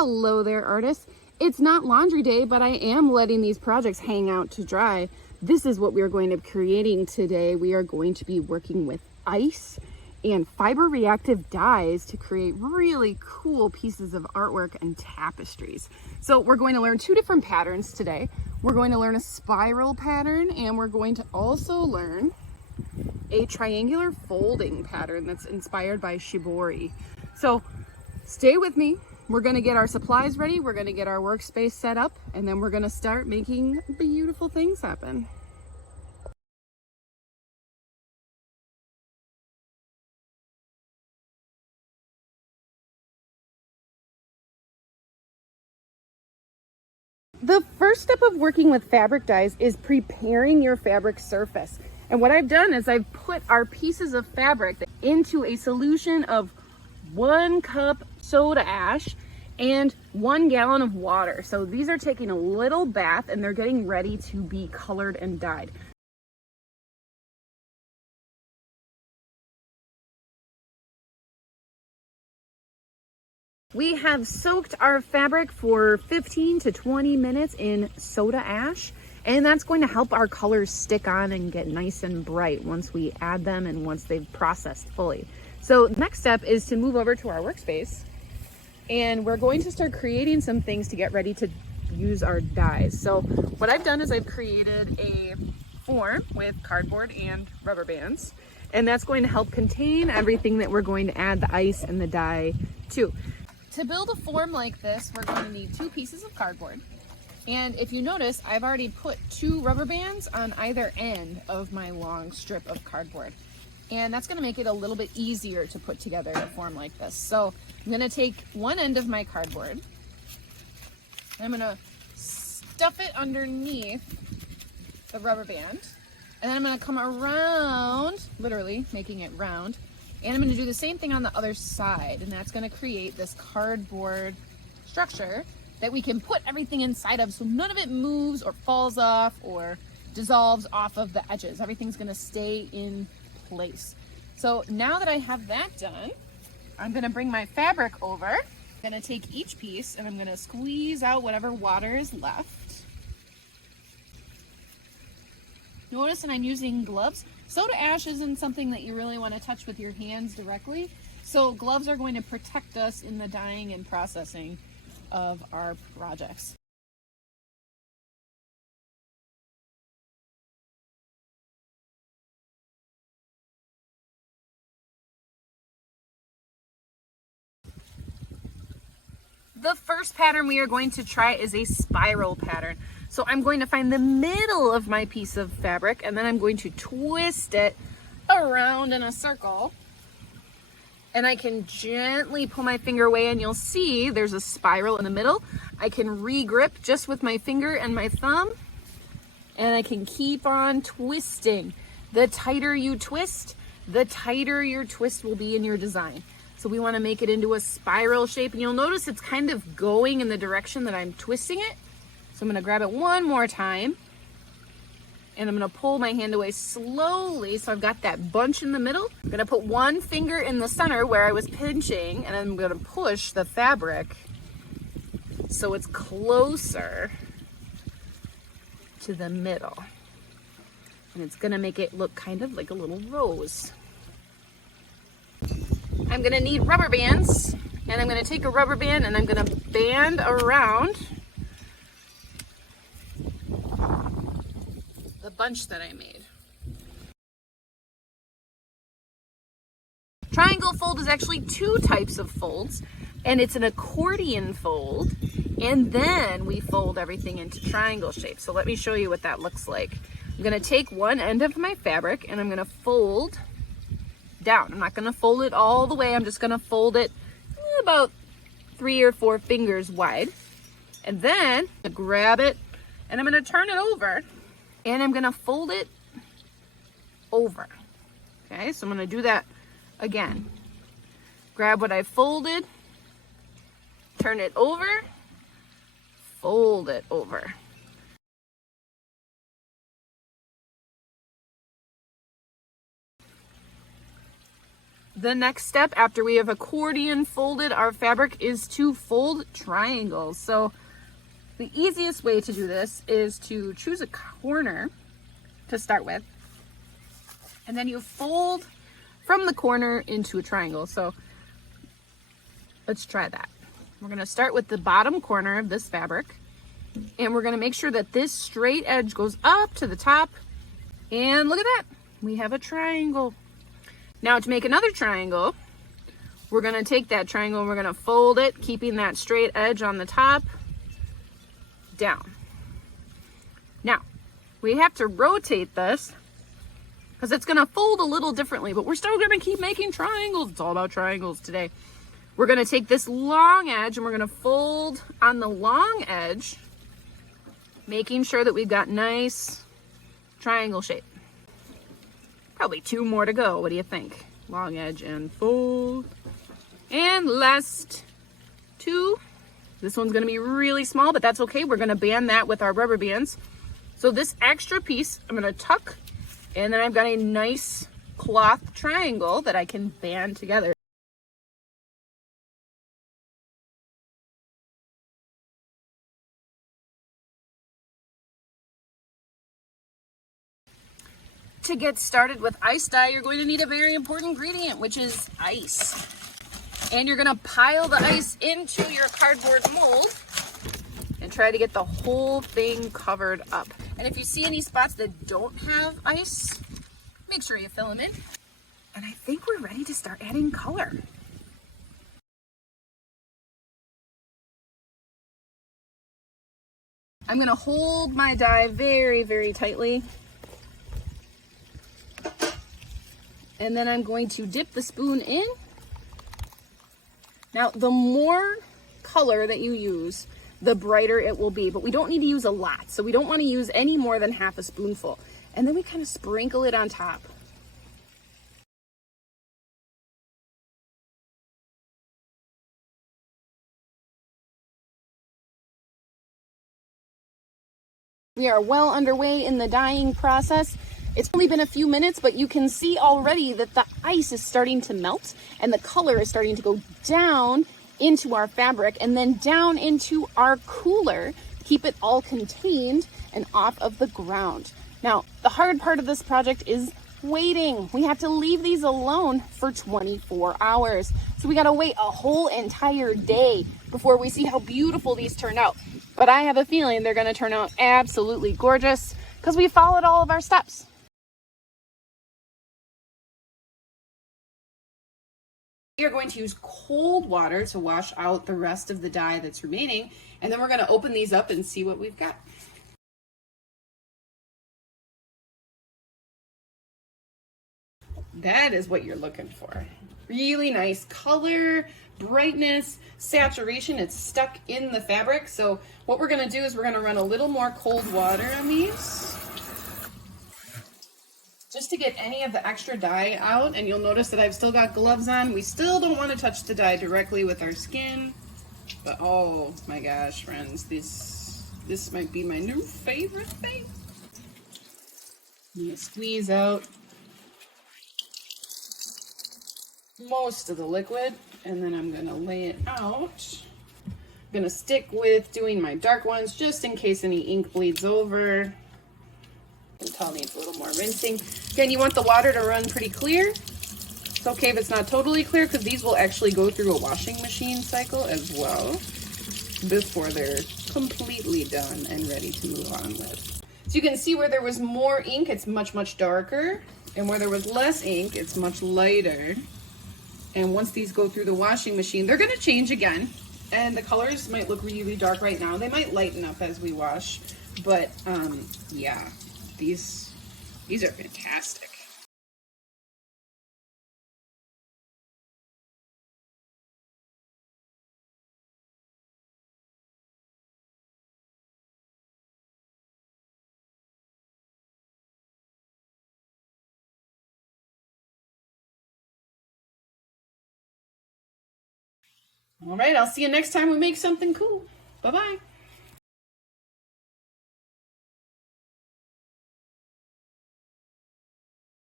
Hello there, artists. It's not laundry day, but I am letting these projects hang out to dry. This is what we are going to be creating today. We are going to be working with ice and fiber reactive dyes to create really cool pieces of artwork and tapestries. So we're going to learn two different patterns today. We're going to learn a spiral pattern, and we're going to also learn a triangular folding pattern that's inspired by shibori. So stay with me. We're going to get our supplies ready, we're going to get our workspace set up, and then we're going to start making beautiful things happen. The first step of working with fabric dyes is preparing your fabric surface. And what I've done is I've put our pieces of fabric into a solution of 1 cup soda ash and 1 gallon of water. So these are taking a little bath and they're getting ready to be colored and dyed. We have soaked our fabric for 15 to 20 minutes in soda ash, and that's going to help our colors stick on and get nice and bright once we add them and once they've processed fully. So the next step is to move over to our workspace, and we're going to start creating some things to get ready to use our dyes. So what I've done is I've created a form with cardboard and rubber bands, and that's going to help contain everything that we're going to add the ice and the dye to. To build a form like this, we're going to need 2 pieces of cardboard. And if you notice, I've already put 2 rubber bands on either end of my long strip of cardboard. And that's gonna make it a little bit easier to put together a form like this. So I'm gonna take one end of my cardboard, and I'm gonna stuff it underneath the rubber band. And then I'm gonna come around, literally making it round, and I'm gonna do the same thing on the other side. And that's gonna create this cardboard structure that we can put everything inside of, so none of it moves or falls off or dissolves off of the edges. Everything's gonna stay in place. So now that I have that done, I'm gonna bring my fabric over. I'm gonna take each piece and I'm gonna squeeze out whatever water is left. Notice that I'm using gloves. Soda ash isn't something that you really want to touch with your hands directly, so gloves are going to protect us in the dyeing and processing of our projects. The first pattern we are going to try is a spiral pattern. So I'm going to find the middle of my piece of fabric, and then I'm going to twist it around in a circle. And I can gently pull my finger away, and you'll see there's a spiral in the middle. I can re-grip just with my finger and my thumb, and I can keep on twisting. The tighter you twist, the tighter your twist will be in your design. So we want to make it into a spiral shape, and you'll notice it's kind of going in the direction that I'm twisting it. So I'm going to grab it one more time, and I'm going to pull my hand away slowly so I've got that bunch in the middle. I'm going to put one finger in the center where I was pinching, and I'm going to push the fabric so it's closer to the middle. And it's going to make it look kind of like a little rose. I'm gonna need rubber bands, and I'm gonna take a rubber band and I'm gonna band around the bunch that I made. Triangle fold is actually 2 types of folds, and it's an accordion fold, and then we fold everything into triangle shape. So let me show you what that looks like. I'm gonna take one end of my fabric and I'm gonna fold down. I'm not going to fold it all the way. I'm just going to fold it about 3 or 4 fingers wide. And then I grab it and I'm going to turn it over, and I'm going to fold it over. Okay, so I'm going to do that again. Grab what I folded, turn it over, fold it over. The next step after we have accordion folded our fabric is to fold triangles. So the easiest way to do this is to choose a corner to start with, and then you fold from the corner into a triangle. So let's try that. We're gonna start with the bottom corner of this fabric, and we're gonna make sure that this straight edge goes up to the top. And look at that, we have a triangle. Now to make another triangle, we're gonna take that triangle and we're gonna fold it, keeping that straight edge on the top, down. Now, we have to rotate this because it's gonna fold a little differently, but we're still gonna keep making triangles. It's all about triangles today. We're gonna take this long edge and we're gonna fold on the long edge, making sure that we've got nice triangle shape. Probably 2 more to go. What do you think? Long edge and fold. And last 2. This one's gonna be really small, but that's okay. We're gonna band that with our rubber bands. So this extra piece, I'm gonna tuck, and then I've got a nice cloth triangle that I can band together. To get started with ice dye, you're going to need a very important ingredient, which is ice. And you're gonna pile the ice into your cardboard mold and try to get the whole thing covered up. And if you see any spots that don't have ice, make sure you fill them in. And I think we're ready to start adding color. I'm gonna hold my dye very, very tightly. And then I'm going to dip the spoon in. Now, the more color that you use, the brighter it will be, but we don't need to use a lot. So we don't want to use any more than half a spoonful. And then we kind of sprinkle it on top. We are well underway in the dyeing process. It's only been a few minutes, but you can see already that the ice is starting to melt and the color is starting to go down into our fabric and then down into our cooler. Keep it all contained and off of the ground. Now, the hard part of this project is waiting. We have to leave these alone for 24 hours. So we got to wait a whole entire day before we see how beautiful these turn out. But I have a feeling they're going to turn out absolutely gorgeous because we followed all of our steps. We are going to use cold water to wash out the rest of the dye that's remaining, and then we're going to open these up and see what we've got. That is what you're looking for. Really nice color, brightness, saturation. It's stuck in the fabric. So what we're going to do is we're going to run a little more cold water on these, just to get any of the extra dye out. And you'll notice that I've still got gloves on. We still don't want to touch the dye directly with our skin, but oh my gosh, friends, this might be my new favorite thing. I'm gonna squeeze out most of the liquid, and then I'm gonna lay it out. I'm gonna stick with doing my dark ones just in case any ink bleeds over. The towel needs a little more rinsing. Again, you want the water to run pretty clear. It's okay if it's not totally clear because these will actually go through a washing machine cycle as well before they're completely done and ready to move on with. So you can see where there was more ink, it's much, much darker. And where there was less ink, it's much lighter. And once these go through the washing machine, they're gonna change again. And the colors might look really dark right now. They might lighten up as we wash. But yeah. These are fantastic. All right, I'll see you next time we make something cool. Bye-bye.